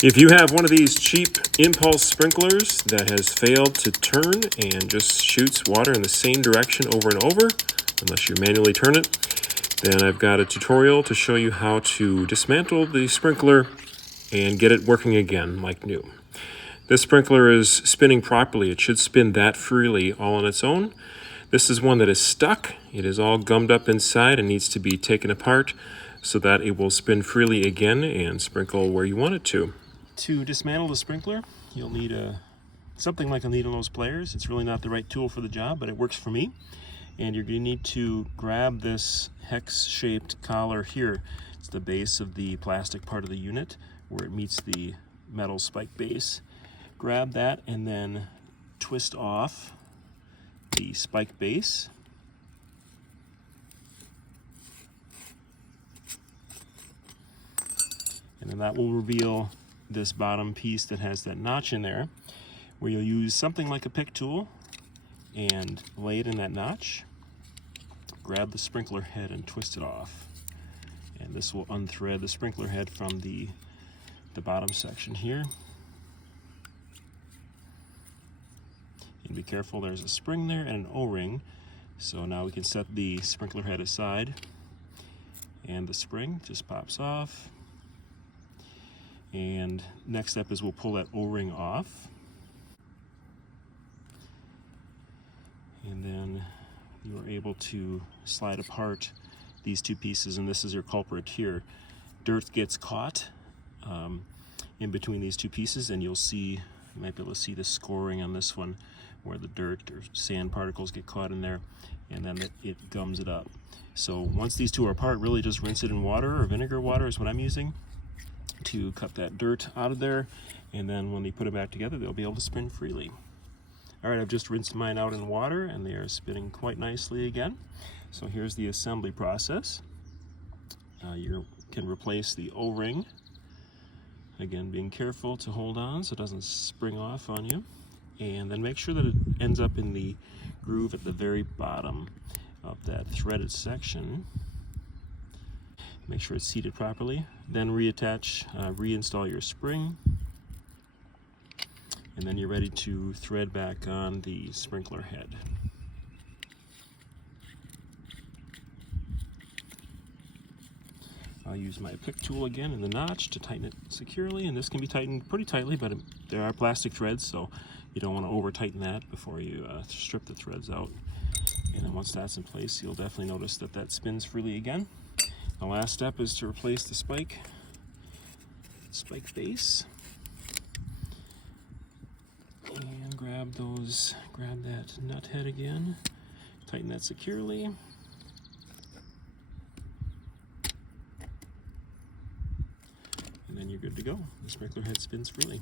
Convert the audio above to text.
If you have one of these cheap impulse sprinklers that has failed to turn and just shoots water in the same direction over and over, unless you manually turn it, then I've got a tutorial to show you how to dismantle the sprinkler and get it working again like new. This sprinkler is spinning properly. It should spin that freely all on its own. This is one that is stuck. It is all gummed up inside and needs to be taken apart so that it will spin freely again and sprinkle where you want it to. To dismantle the sprinkler, you'll need something like a needle nose pliers. It's really not the right tool for the job, but it works for me. And you're going to need to grab this hex-shaped collar here. It's the base of the plastic part of the unit where it meets the metal spike base. Grab that and then twist off the spike base. And then that will reveal this bottom piece that has that notch in there, where you'll use something like a pick tool and lay it in that notch. Grab the sprinkler head and twist it off. And this will unthread the sprinkler head from the bottom section here. And be careful, there's a spring there and an O-ring. So now we can set the sprinkler head aside, and the spring just pops off. And next step is we'll pull that O-ring off. And then you are able to slide apart these two pieces, and this is your culprit here. Dirt gets caught in between these two pieces, and you might be able to see the scoring on this one where the dirt or sand particles get caught in there, and then it gums it up. So once these two are apart, really just rinse it in water, or vinegar water is what I'm using, to cut that dirt out of there, and then when they put it back together, they'll be able to spin freely. All right, I've just rinsed mine out in water and they are spinning quite nicely again. So here's the assembly process. You can replace the O-ring. Again, being careful to hold on so it doesn't spring off on you. And then make sure that it ends up in the groove at the very bottom of that threaded section. Make sure it's seated properly. Then reinstall your spring. And then you're ready to thread back on the sprinkler head. I'll use my pick tool again in the notch to tighten it securely, and this can be tightened pretty tightly, but there are plastic threads, so you don't want to over tighten that before you strip the threads out. And then once that's in place, you'll definitely notice that spins freely again. The last step is to replace the spike base. And grab that nut head again, tighten that securely. And then you're good to go. The sprinkler head spins freely.